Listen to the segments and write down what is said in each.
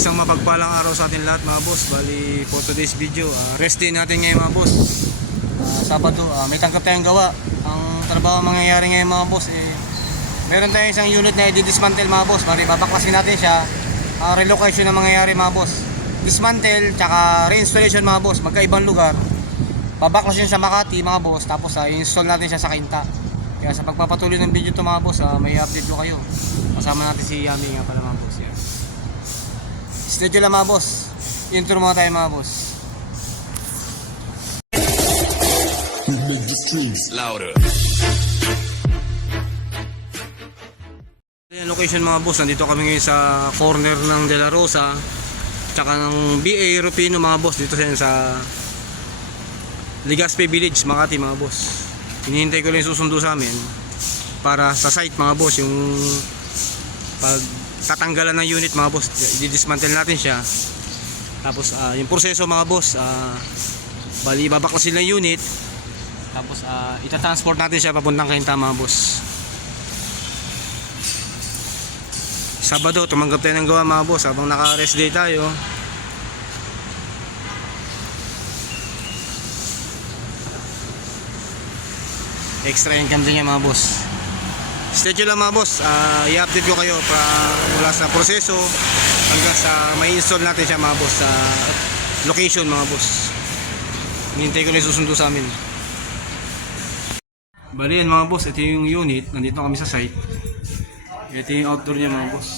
Isang mapagpalang araw sa atin lahat mga boss. Bali for today's video, rest day natin ngayon mga boss. Sabado, may tanggap tayong gawa. Ang trabaho mangyayari ngayon mga boss, meron tayong isang unit na i-dismantle mga boss. Bali babaklasin natin siya. Relocation na mangyayari mga boss. Dismantle tsaka reinstallation mga boss, magkaibang lugar. Babaklasin sa Makati mga boss, tapos i-install natin siya sa Cainta. Kaya sa pagpapatuloy ng video to mga boss, may update ko kayo. Kasama natin si Yami nga pala mga boss. Yan. Stay dyan lang mga boss. Intro muna tayo mga boss. Make the streams louder. Yung location mga boss, nandito kami ngayon sa corner ng De La Rosa tsaka ng BA Rufino mga boss, dito sa Legazpi Village, Makati mga boss. Hinihintay ko lang yung susundo sa amin para sa site mga boss, yung pag tatanggalan ng unit mga boss, i-dismantle natin siya. Tapos yung proseso mga boss, bali babaklasin ng unit, tapos itatransport natin siya papuntang Cainta mga boss. Sabado, tumanggap tayo ng gawa mga boss habang naka-rest day tayo. Extra income din yan mga boss. Stay tuned lang mga boss. I-update ko kayo mula sa proseso hanggang sa may install natin siya mga boss sa location mga boss. Hinihintay ko lang susundo sa amin. Bali yan mga boss, ito yung unit. Nandito kami sa site. Ito yung outdoor niya mga boss.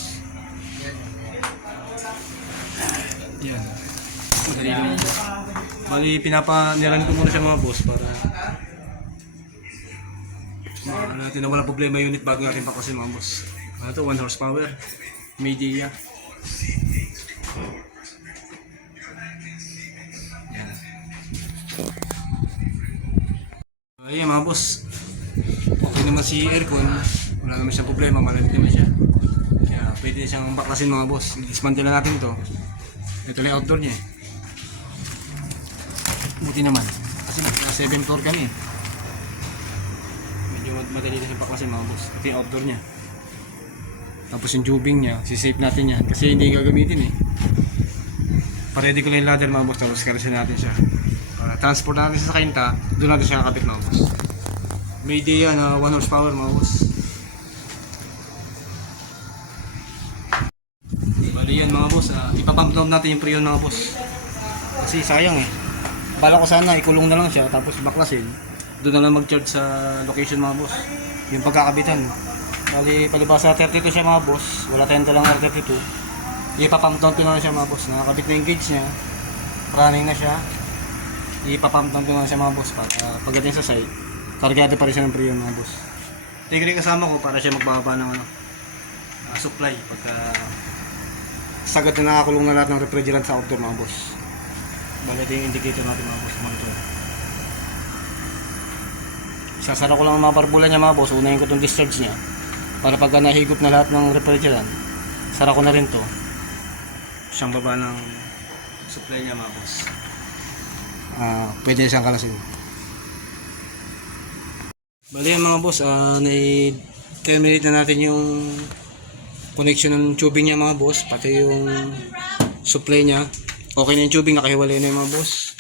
Yan. Madali lang. Bali pinapaniran ko muna siya mga boss para natin na wala problema unit bago natin paklasin mga boss. Ito 1 horsepower Media. Yan. Ayan mga boss, okay naman si aircon, wala naman siyang problema, malamig naman siya. Kaya pwede siyang baklasin mga boss. Dismantle na natin to. Ito na yung outdoor niya. Buti naman kasi nasa 7th floor kami. Madali na siyang baklasin mga boss. Ito yung outdoor niya. Tapos yung tubing niya, sisave natin yan kasi hindi gagamitin eh. Paredy ko lang yung ladder mga boss, tapos karasin natin siya. Transport natin siya sa Cainta, doon natin siya kakabit mga boss. May idea na 1 horsepower mga boss. Bali yan mga boss, ipapump down natin yung preon mga boss. Kasi sayang eh. Bala ko sana ikulong na lang siya tapos baklasin. Doon na lang mag-charge sa location mga boss. Yung pagkakabitan. Bali palibasa 32 siya mga boss. Wala tayong talang R32. Ipapump down ko na siya mga boss. Nakakabit na yung gauge niya. Running na siya. Ipapump down ko na siya mga boss. Pagdating sa site, kargado pa rin siya ng preon mga boss. Tigre kasama ko para siya magbababa ng supply. Pagka sagad na nakakulong na lahat ng refrigerant sa outdoor mga boss. Bali ito yung indicator natin mga boss. Monitor. Sasara ko lang ang mga barbula niya mga boss. Unahin ko itong discharge niya para pagka nahigop na lahat ng refrigerant, sara ko na rin to. Siyang baba ng supply niya mga boss. Pwede siyang kalasin. Bali yan mga boss, na-terminate na natin yung connection ng tubing niya mga boss, pati yung supply niya. Okay na yung tubing, nakahiwalay na yung mga boss.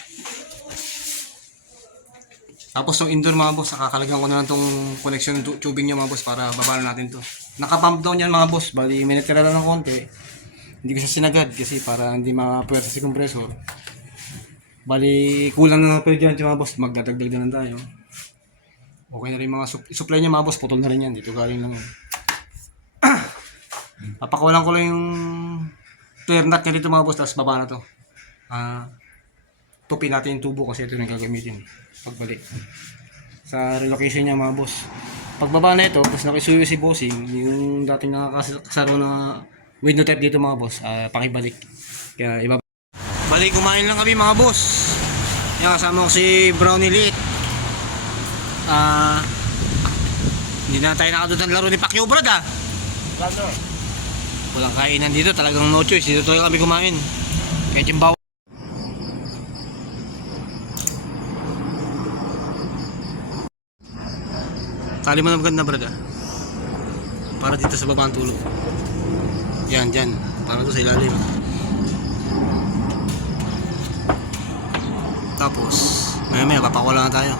Tapos yung indoor mga boss, nakakalagyan ko na lang itong connection ng tubing niya mga boss para babalo natin to. Naka-pump down yan mga boss, bali may natira lang ng konti. Hindi ko siya sinagad kasi para hindi makapuwersa si compressor. Bali kulang na pwede yan mga boss, magdadagdag na lang tayo. Okay na rin mga supply niya mga boss, putol na rin yan, dito galing lang yan. Papakawalan ko lang yung flare nut niya dito mga boss, tapos baba na to. Tupin natin yung tubo kasi ito yung gagamitin pagbalik sa relocation niya mga boss. Pagbaba na ito, tapos nakisuyo si bossing, yung dating nakakasaro na window type dito mga boss, pakibalik. Kaya ibaba. Balik, kumain lang kami mga boss. Yan, kasama ko si Brownie Lit. Hindi na tayo nakaduntan laro ni Pacquiao Brad Walang kainan dito, talagang no choice. Dito tayo kami kumain. Kaya Jimbaw. Tali mo na maganda brad para dito sa baba ang tulog. Yan, dyan. Para to sa ilalim. Tapos, maya papakula na tayo.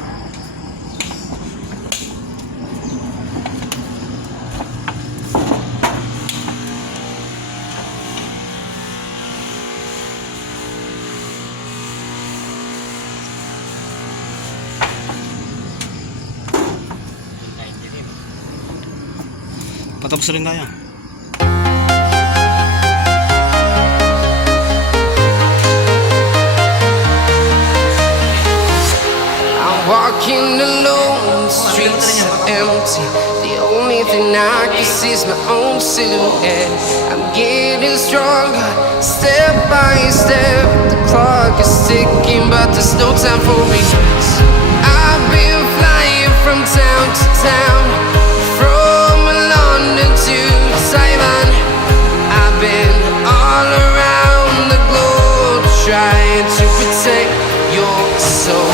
Patapos rin tayo. I'm walking alone, the streets are empty. The only thing I can see is my own silhouette. I'm getting stronger, step by step. The clock is ticking, but there's no time for regrets. I've been flying from town to town, from London to Taiwan. I've been all around the globe trying to protect your soul.